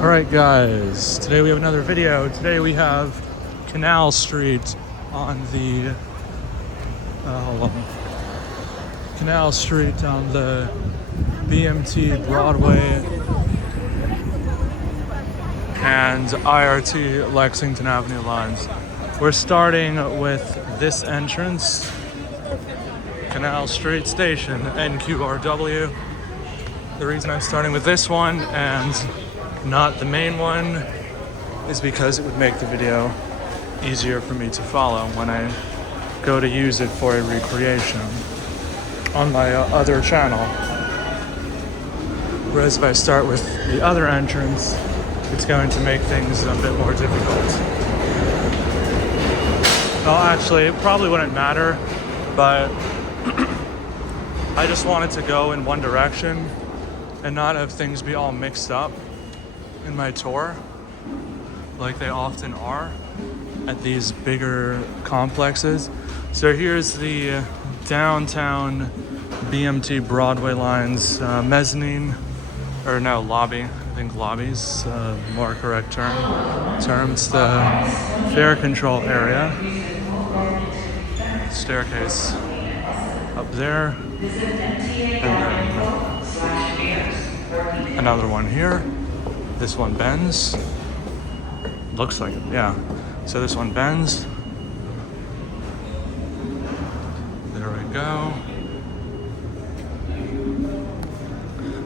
Alright guys, today we have another video. Today we have Canal Street on the Canal Street on the BMT Broadway and IRT Lexington Avenue lines. We're starting with this entrance, Canal Street Station, NQRW. The reason I'm starting with this one and not the main one is because it would make the video easier for me to follow when I go to use it for a recreation on my other channel. Whereas if I start with the other entrance, it's going to make things a bit more difficult. Well, actually, it probably wouldn't matter, but I just wanted to go in one direction and not have things be all mixed up in my tour, like they often are at these bigger complexes. So here's the downtown BMT Broadway lines, mezzanine, or no, lobby. I think lobby's more correct term. It's the fare control area. Staircase up there, and then another one here. This one bends. Looks like it, yeah. So this one bends. There we go.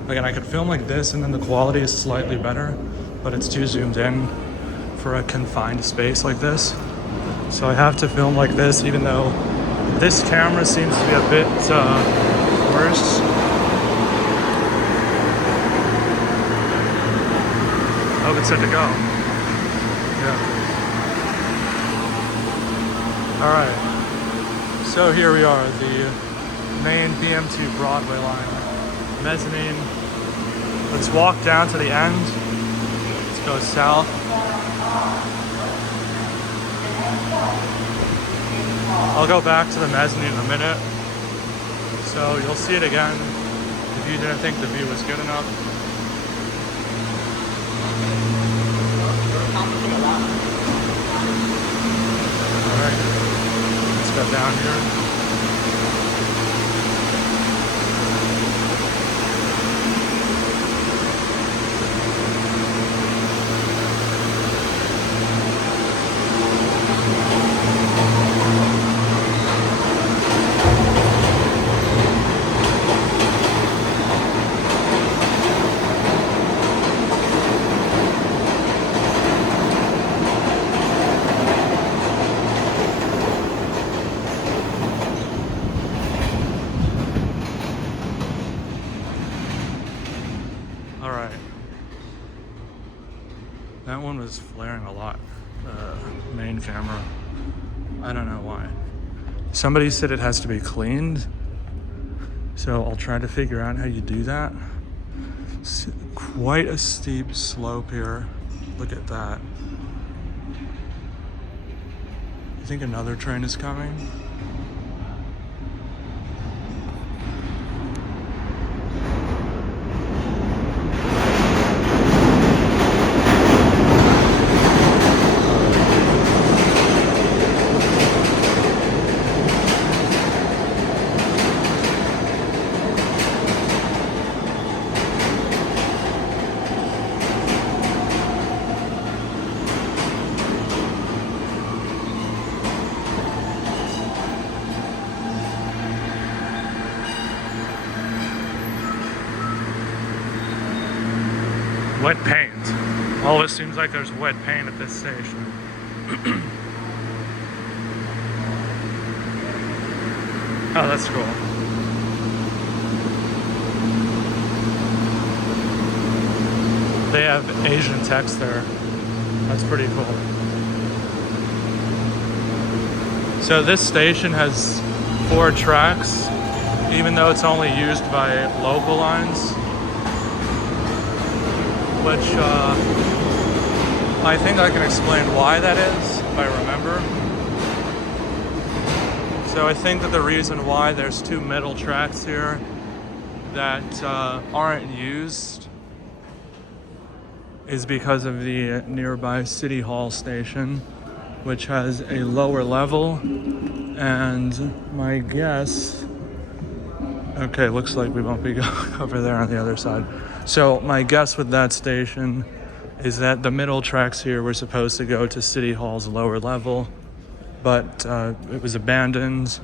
Again, I could film like this and then the quality is slightly better, but it's too zoomed in for a confined space like this. So I have to film like this, even though this camera seems to be a bit worse. Oh, it's set to go. Yeah. Alright. So here we are, the main BMT Broadway line. Mezzanine. Let's walk down to the end. Let's go south. I'll go back to the mezzanine in a minute. So you'll see it again if you didn't think the view was good enough. Let's go down here. Alright. That one was flaring a lot, main camera. I don't know why. Somebody said it has to be cleaned, so I'll try to figure out how you do that. It's quite a steep slope here. Look at that. I think another train is coming. Wet paint. Well, it seems like there's wet paint at this station. Oh, that's cool. They have Asian text there. That's pretty cool. So this station has 4 tracks, even though it's only used by local lines. Which I think I can explain why that is, if I remember. So I think that the reason why there's 2 middle tracks here that aren't used is because of the nearby City Hall station, which has a lower level. And my guess, okay, looks like we won't be going over there on the other side. So my guess with that station is that the middle tracks here were supposed to go to City Hall's lower level, but it was abandoned.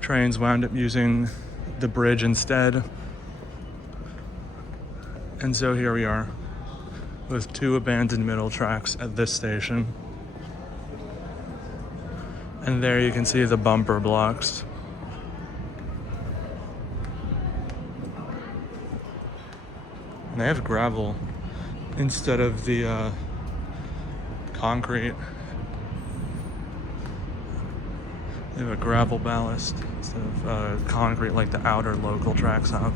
Trains wound up using the bridge instead. And so here we are with two abandoned middle tracks at this station. And there you can see the bumper blocks. And they have gravel instead of the concrete. They have a gravel ballast instead of concrete like the outer local tracks have.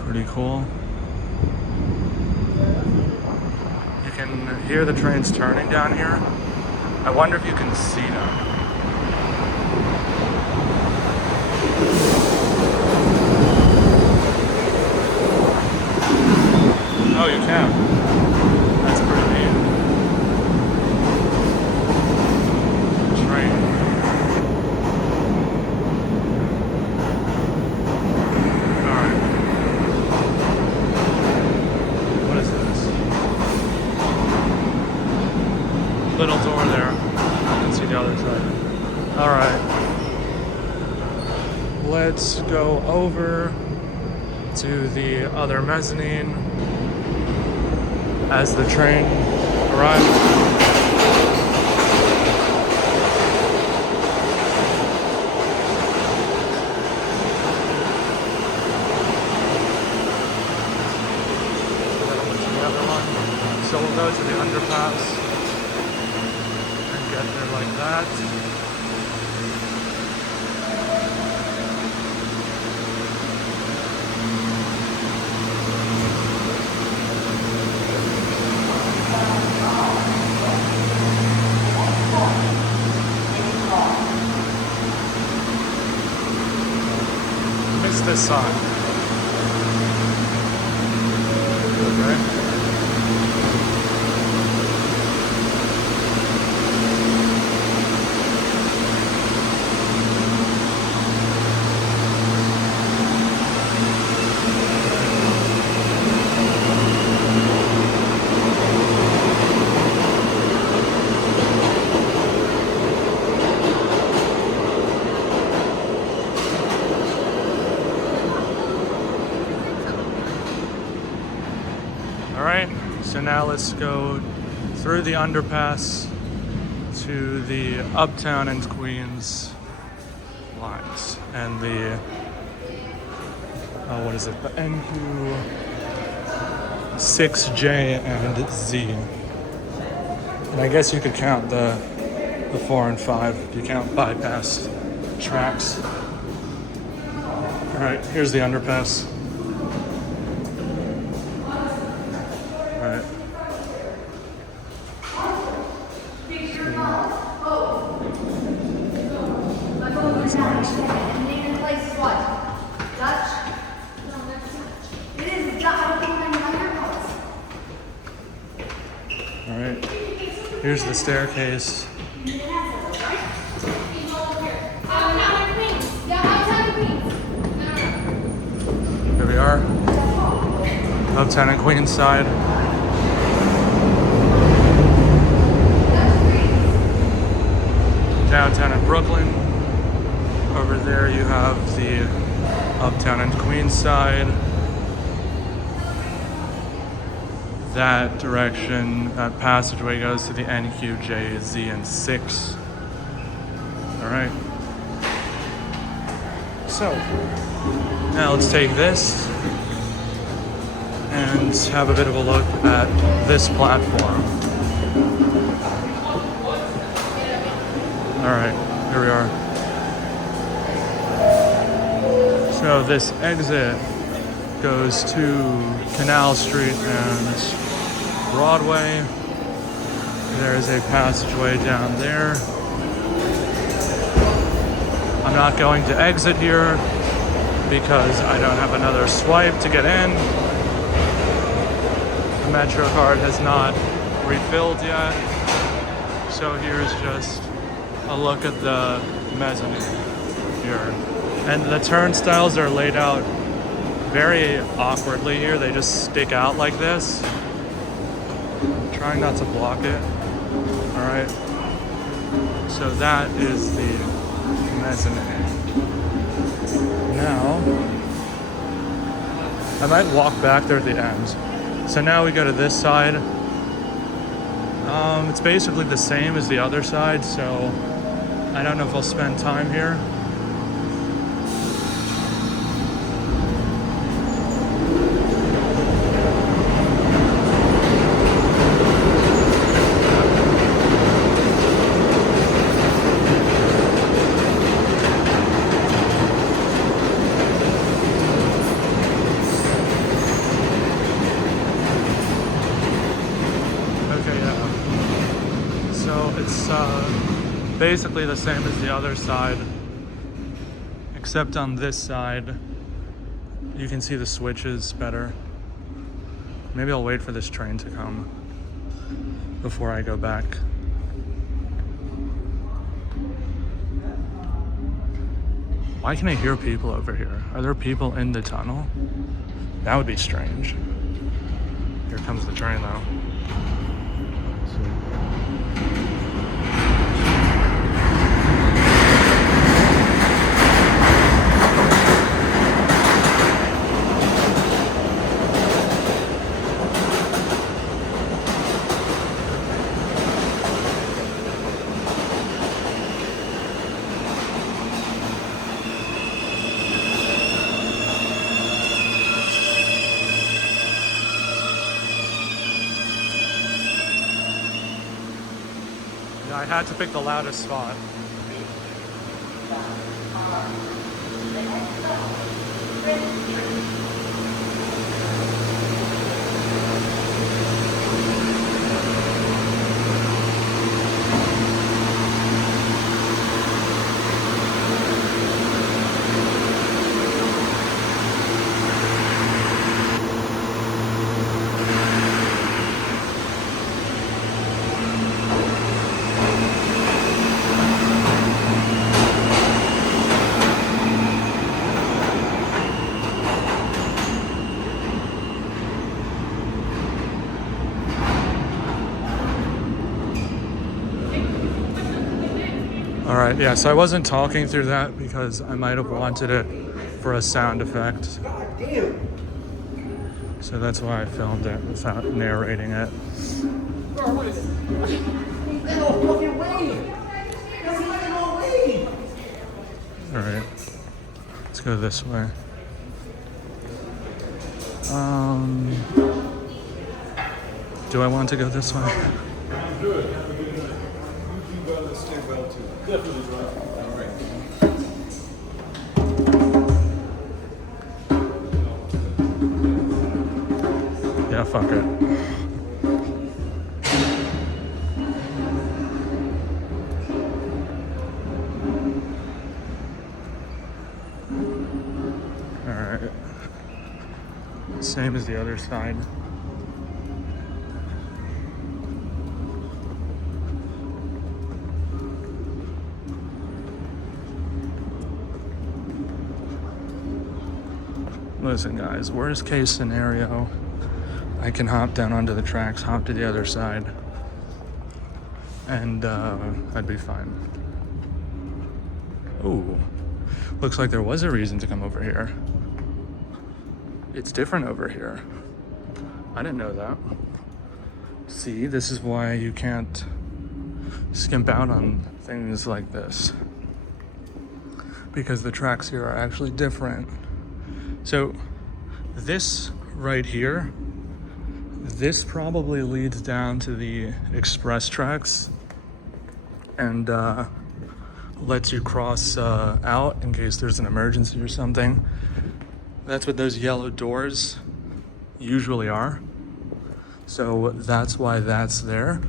Pretty cool. You can hear the trains turning down here. I wonder if you can see them. Oh, you can. That's pretty neat. Train. Alright. What is this? Little door there. I can see the other side. Alright. Let's go over to the other mezzanine as the train arrives. So we'll go to the underpass and get there like that. Missed this sign. Okay. Alright, so now let's go through the underpass to the Uptown and Queens lines and the, what is it, the NQ 6J and Z. And I guess you could count the 4 and 5 if you count bypass tracks. Alright, here's the underpass. Alright. Oh, that's nice. Name the place is what? Dutch? No, that's Dutch. It is Dutch. I don't think I'm Alright. Here's the staircase. Here we are. Uptown and Queens side. Downtown in Brooklyn. Over there you have the Uptown and Queens side. That direction, that passageway goes to the NQ, J, Z, and 6. Alright. So, now let's take this and have a bit of a look at this platform. Alright, here we are. So this exit goes to Canal Street and Broadway. There's a passageway down there. I'm not going to exit here because I don't have another swipe to get in. The Metro card has not refilled yet. So here's just a look at the mezzanine here. And the turnstiles are laid out very awkwardly here. They just stick out like this. I'm trying not to block it. All right. So that is the mezzanine. Now, I might walk back there at the end. So now we go to this side. It's basically the same as the other side, so I don't know if I'll spend time here. It's basically the same as the other side, except on this side you can see the switches better. Maybe I'll wait for this train to come before I go back. Why can I hear people over here? Are there people in the tunnel? That would be strange. Here comes the train though. I had to pick the loudest spot. All right, yeah, so I wasn't talking through that because I might have wanted it for a sound effect. God damn. So that's why I filmed it without narrating it. Bro, what is it? Ain't no fucking way. There's no way. All right, let's go this way. Do I want to go this way? I'm good. Have a good night. You do well, stay well too. Definitely right. All right. Yeah, fuck it. All right. Same as the other side. Listen, guys, worst case scenario, I can hop down onto the tracks, hop to the other side, and I'd be fine. Ooh, looks like there was a reason to come over here. It's different over here. I didn't know that. See, this is why you can't skimp out on things like this, because the tracks here are actually different. So this right here, this probably leads down to the express tracks and lets you cross out in case there's an emergency or something. That's what those yellow doors usually are. So that's why that's there.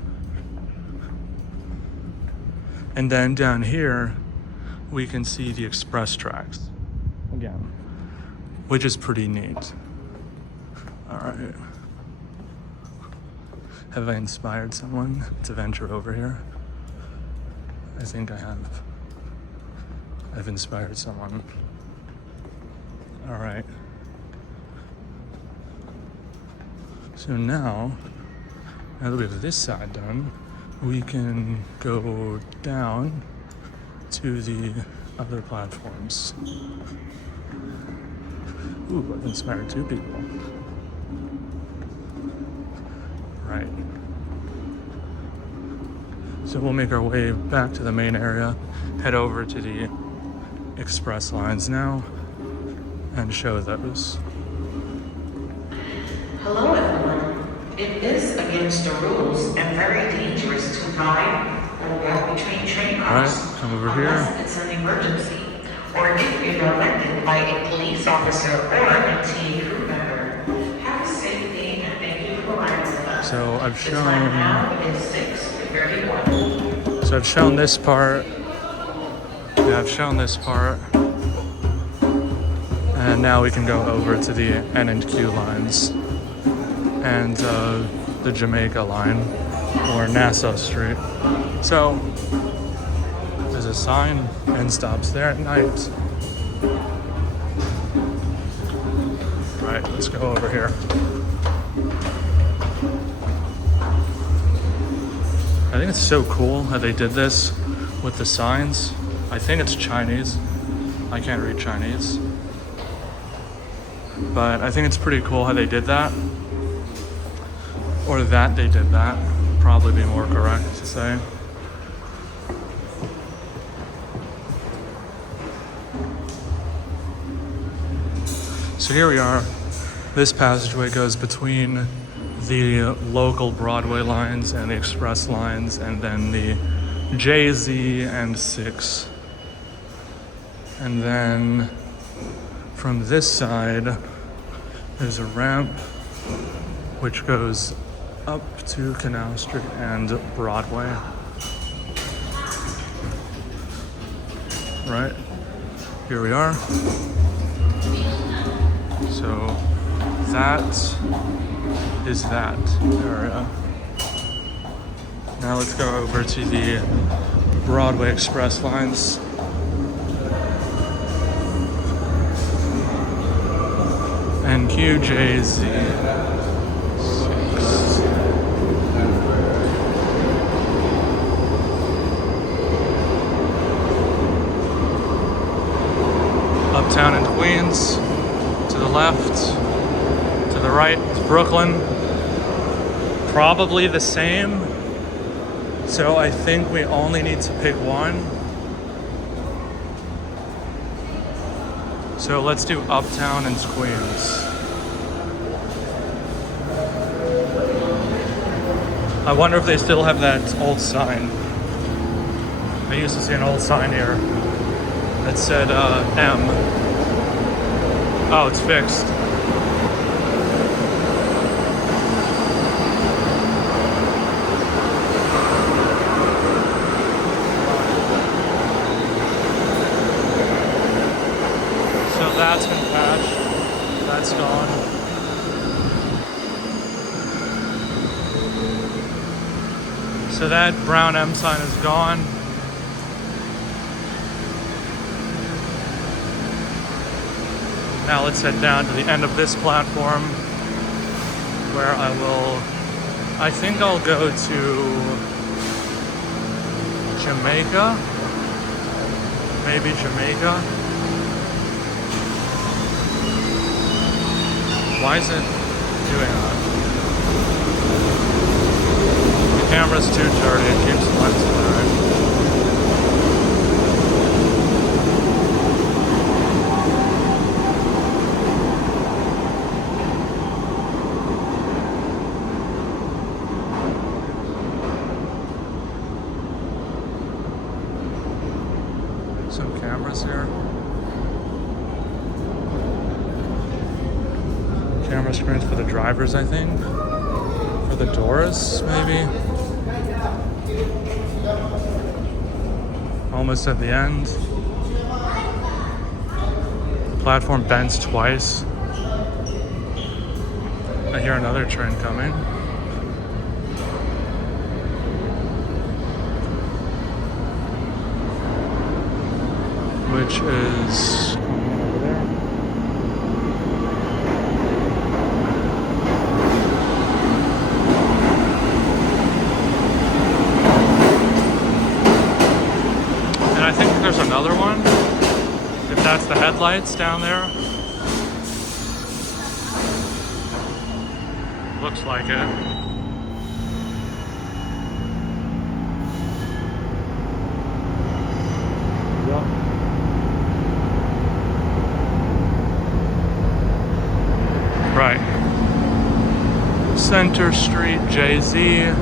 And then down here, we can see the express tracks again, which is pretty neat. All right. Have I inspired someone to venture over here? I think I have. I've inspired someone. All right. So now that we have this side done, we can go down to the other platforms. Ooh, I've inspired 2 people. Right. So we'll make our way back to the main area, head over to the express lines now, and show those. Hello everyone. It is against the rules and very dangerous to ride or walk between train cars. Alright, come over unless here. it's an emergency, or if you're directed by a police officer or a team crew member. Have a safe day and thank you for riding with us. So I've The time shown, now is 6:31. so I've shown this part. Yeah, I've shown this part. And now we can go over to the N and Q lines and the Jamaica line or Nassau Street. So there's a sign and stops there at night. Right, let's go over here. I think it's so cool how they did this with the signs. I think it's Chinese. I can't read Chinese. But I think it's pretty cool how they did that. Or that they did that. Probably be more correct to say. So here we are. This passageway goes between the local Broadway lines and the express lines, and then the JZ and 6. And then from this side, there's a ramp which goes up to Canal Street and Broadway. Right, here we are. So that is that area. Now let's go over to the Broadway Express lines. And QJZ. Uptown and Queens. To the left. To the right is Brooklyn. Probably the same. So I think we only need to pick one. So let's do Uptown and Queens. I wonder if they still have that old sign. I used to see an old sign here that said M. Oh, it's fixed. That's been patched. That's gone. So that brown M sign is gone. Now let's head down to the end of this platform where I think I'll go to Jamaica. Maybe Jamaica. Why is it doing that? The camera's too dirty, it keeps the lens blurry. Some cameras here. Camera screens for the drivers, I think. For the doors, maybe. almost at the end. The platform bends twice. I hear another train coming. Which is over there. And I think there's another one. If that's the headlights down there. Looks like it. Yep. Right. Center Street, Jay-Z.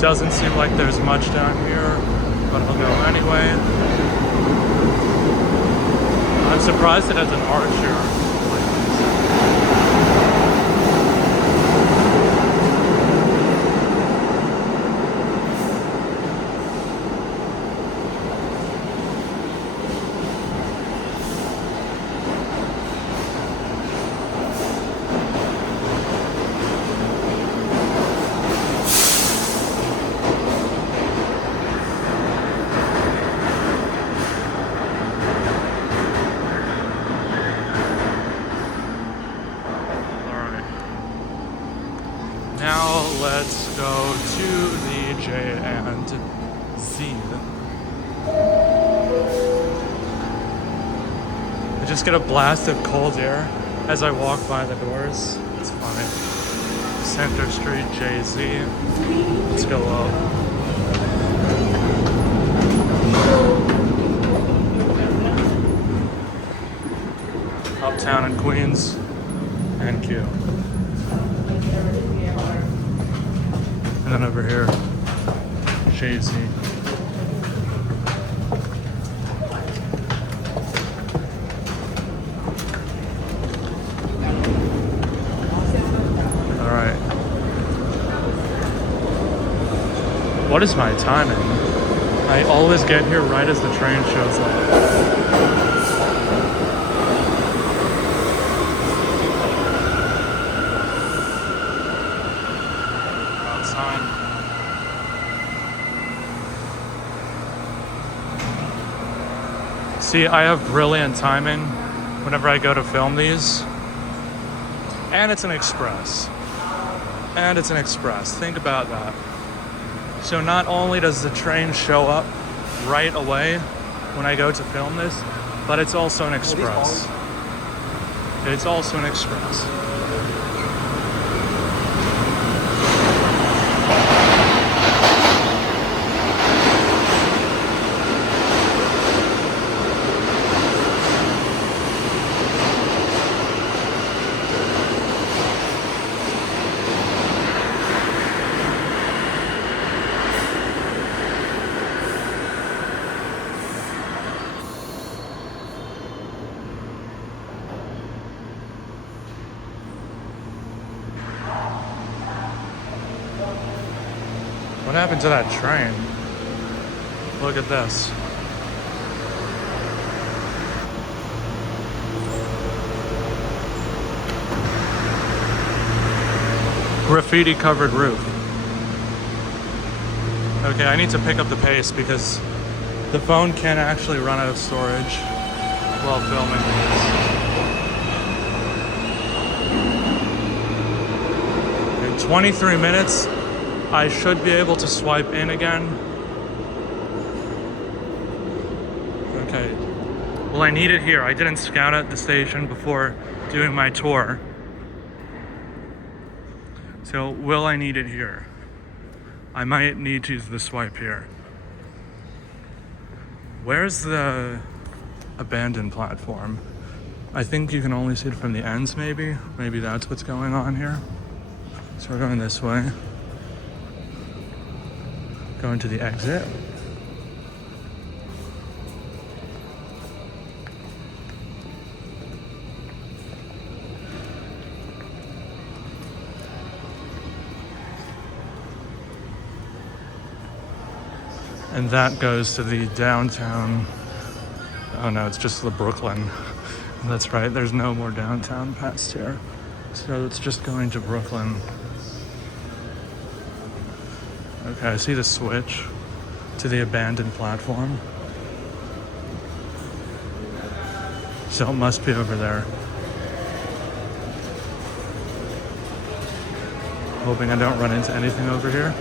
Doesn't seem like there's much down here, but I'll go anyway. I'm surprised it has an arch here. Now let's go to the J and Z. I just get a blast of cold air as I walk by the doors. It's fine. Center Street, Jay-Z. Let's go up. Uptown in Queens and Q. And then over here, Jay-Z. All right. What is my timing? I always get here right as the train shows up. See, I have brilliant timing whenever I go to film these. And it's an express. And it's an express. Think about that. So not only does the train show up right away when I go to film this, but it's also an express. It's also an express. What happened to that train? Look at this. Graffiti covered roof. Okay, I need to pick up the pace because the phone can actually run out of storage while filming this. In 23 minutes, I should be able to swipe in again. Okay. Well, I need it here. I didn't scout out the station before doing my tour. So, will I need it here? I might need to use the swipe here. Where's the abandoned platform? I think you can only see it from the ends, maybe. Maybe that's what's going on here. So we're going this way. Going to the exit. And that goes to the downtown. Oh no, it's just the Brooklyn. That's right, there's no more downtown past here. So it's just going to Brooklyn. Okay, I see the switch to the abandoned platform. So it must be over there. Hoping I don't run into anything over here.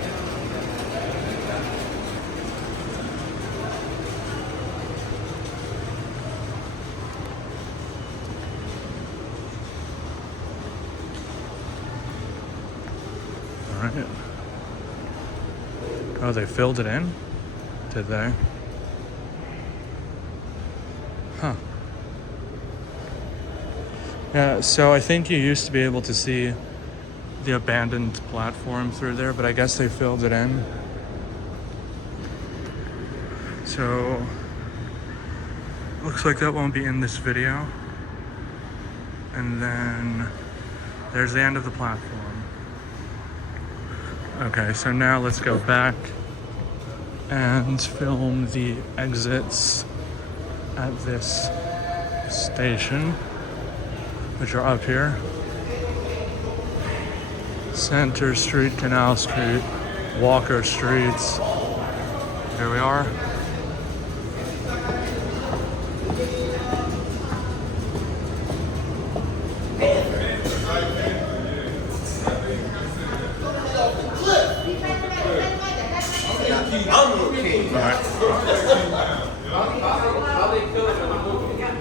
All right. Oh, they filled it in? Did they? Huh. Yeah, so I think you used to be able to see the abandoned platform through there, but I guess they filled it in. So, looks like that won't be in this video. And then there's the end of the platform. Okay, so now let's go back and film the exits at this station, which are up here. Center Street, Canal Street, Walker Streets. Here we are.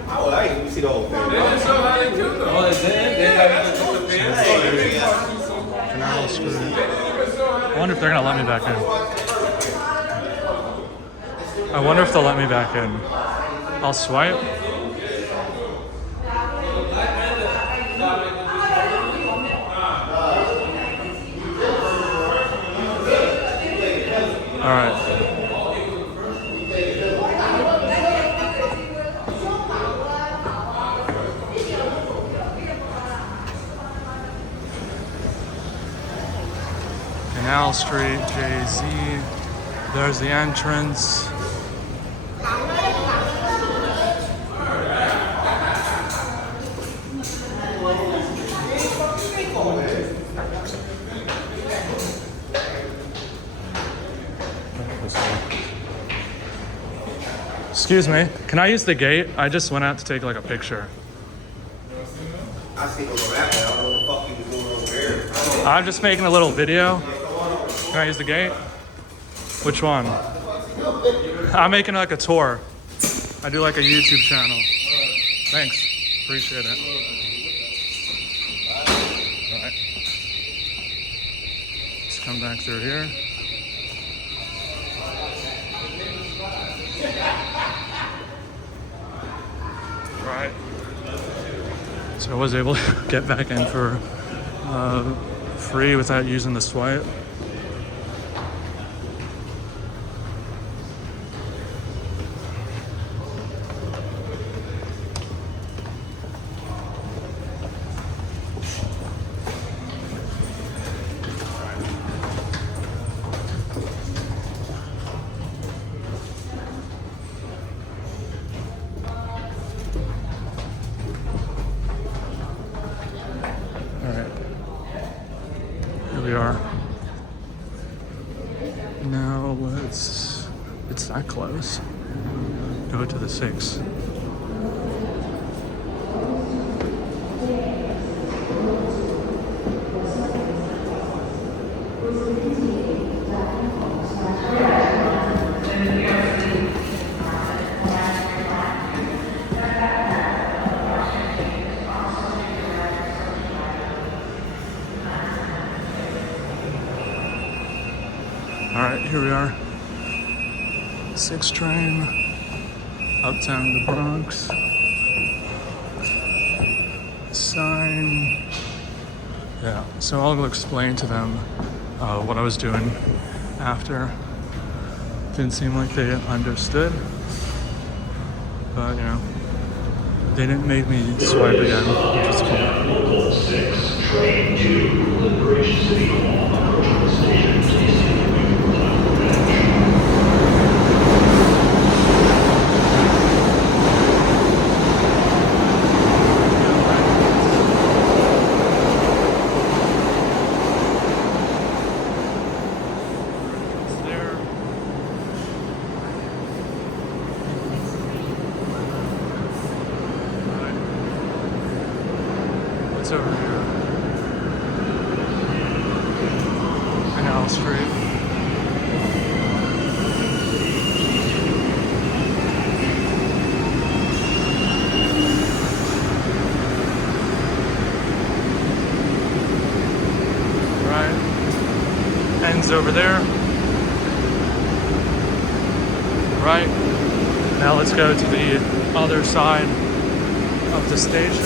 Oh, I ain't even see the whole thing. Canal Street. I wonder if they're gonna let me back in. I wonder if they'll let me back in. I'll swipe. All right. Canal Street, Jay-Z. There's the entrance. Excuse me, can I use the gate? I just went out to take like a picture. I see over that way. I don't know what the fuck you was doing over there. I'm just making a little video. Can I use the gate? Which one? I'm making like a tour. I do like a YouTube channel. Thanks, appreciate it. All right. Let's come back through here. Right. So I was able to get back in for free without using the swipe. We are. Now it's that close. Go to the 6. All right, here we are. 6 train, uptown to the Bronx. Sign. Yeah, so I'll explain to them what I was doing after. Didn't seem like they understood, but you know, they didn't make me swipe again, which is cool. 6 train to Liberation City Hall, approaching the station. Please is over there. Right. Now let's go to the other side of the station.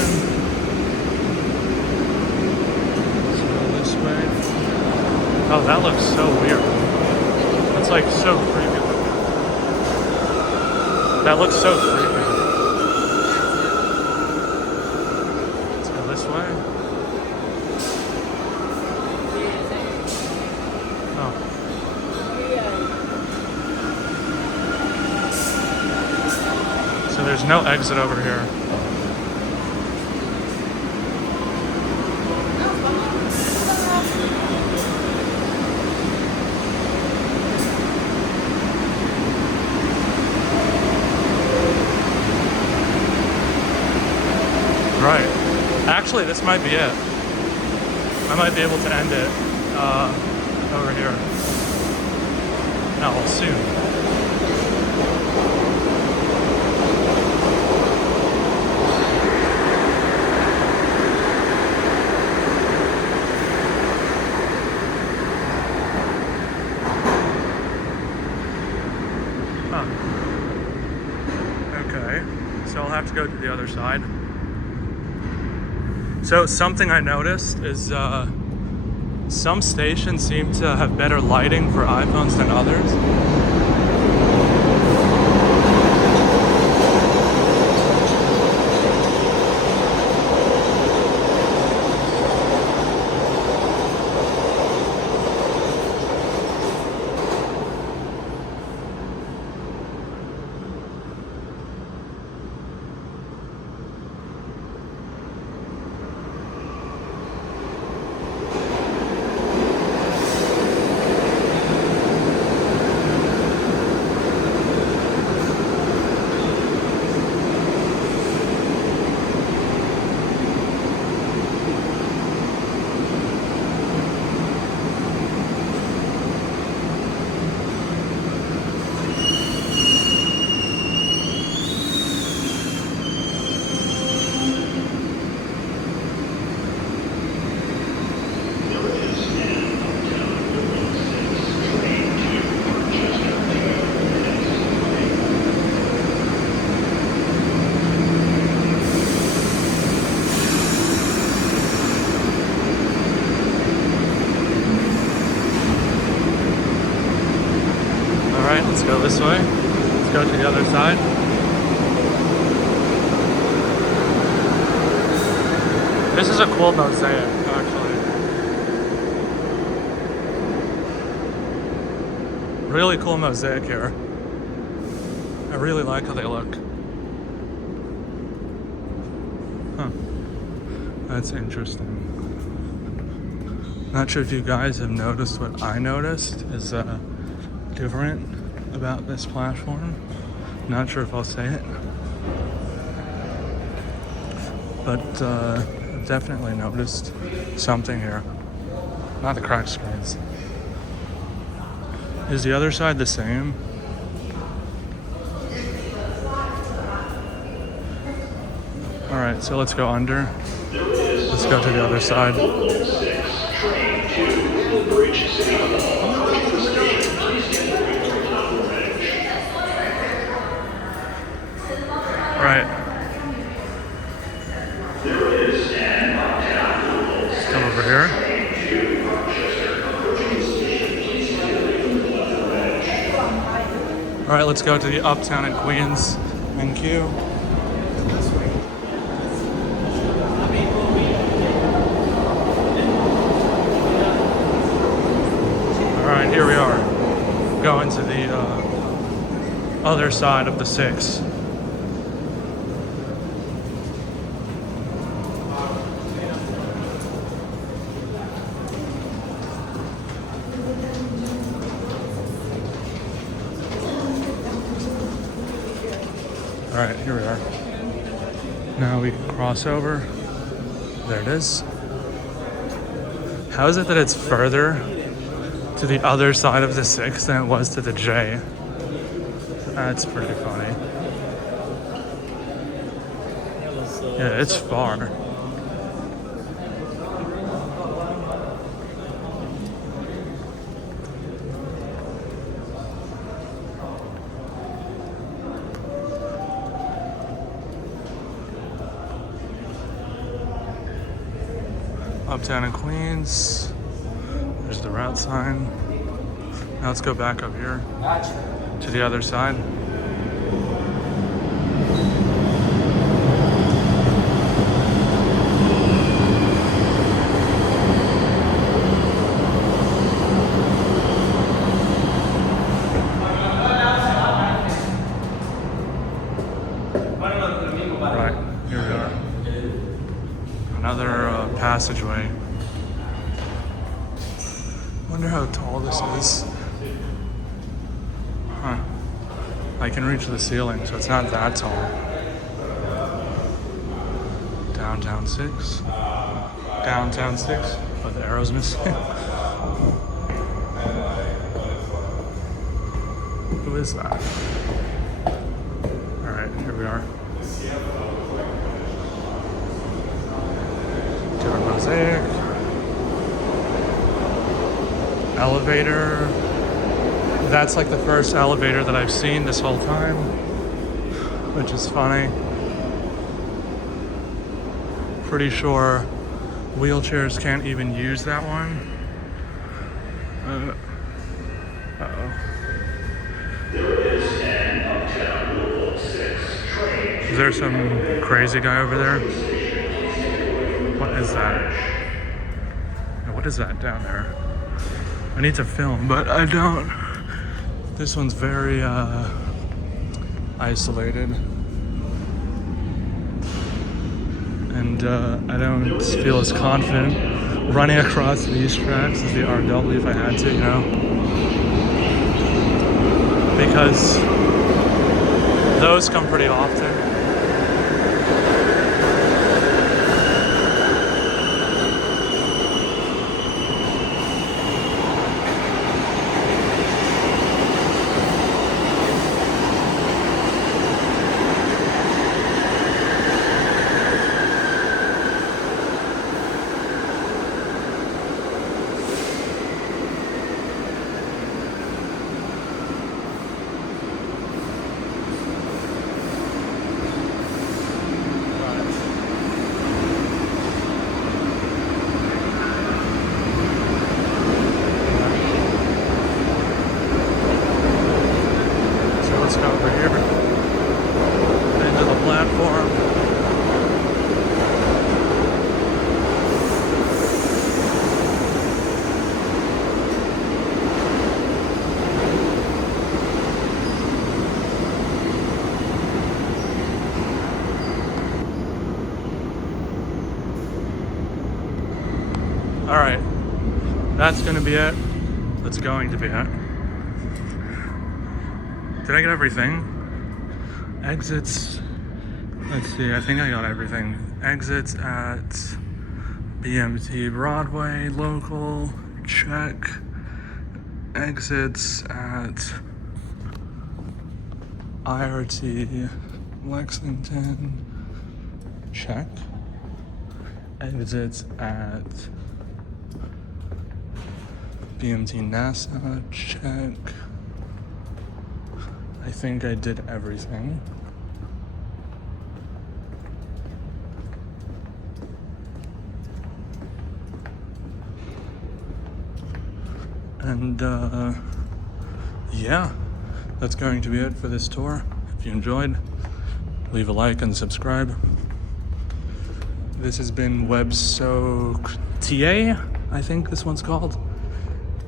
Let's go this way. Oh, that looks so weird. That's like so creepy. That looks so creepy. Let's go this way. Oh. So there's no exit over here. Right. Actually, this might be it. I might be able to end it over here. Now, soon. Huh. Okay. So I'll have to go to the other side. So something I noticed is some stations seem to have better lighting for iPhones than others. Alright, let's go this way. Let's go to the other side. This is a cool mosaic, actually. Really cool mosaic here. I really like how they look. Huh. That's interesting. Not sure if you guys have noticed what I noticed is different about this platform. Not sure if I'll say it. But I've definitely noticed something here. Not the crack screens. Is the other side the same? Alright, so let's go under. Let's go to the other side. Right. Come over here. All right, let's go to the Uptown in Queens. Thank you. All right, here we are. Going to the other side of the 6. All right, here we are. Now we can cross over. There it is. How is it that it's further to the other side of the 6 than it was to the J? That's pretty funny. Yeah, it's far. Uptown in Queens. There's the route sign. Now let's go back up here to the other side. Right, here we are. Another passageway. Wonder how tall this is. Huh. I can reach the ceiling, so it's not that tall. Downtown 6. Downtown 6. Oh, the arrow's missing. Who is that? Alright, here we are. Different mosaic. Elevator. That's like the first elevator that I've seen this whole time, which is funny. Pretty sure wheelchairs can't even use that one. Uh-oh. There is an Uptown Local 6 train. Is there some crazy guy over there? What is that? What is that down there? I need to film, but I don't. This one's very isolated. And I don't feel as confident running across these tracks as the RW if I had to, you know? Because those come pretty often. Over here into the platform. All right, that's gonna be it. That's going to be it. Did I get everything? Exits. Let's see, I think I got everything. Exits at BMT Broadway, local, check. Exits at IRT Lexington, check. Exits at BMT NASA, check. I think I did everything. And yeah, that's going to be it for this tour. If you enjoyed, leave a like and subscribe. This has been WebSoak TA, I think this one's called.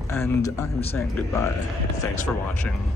And I'm saying goodbye. Thanks for watching.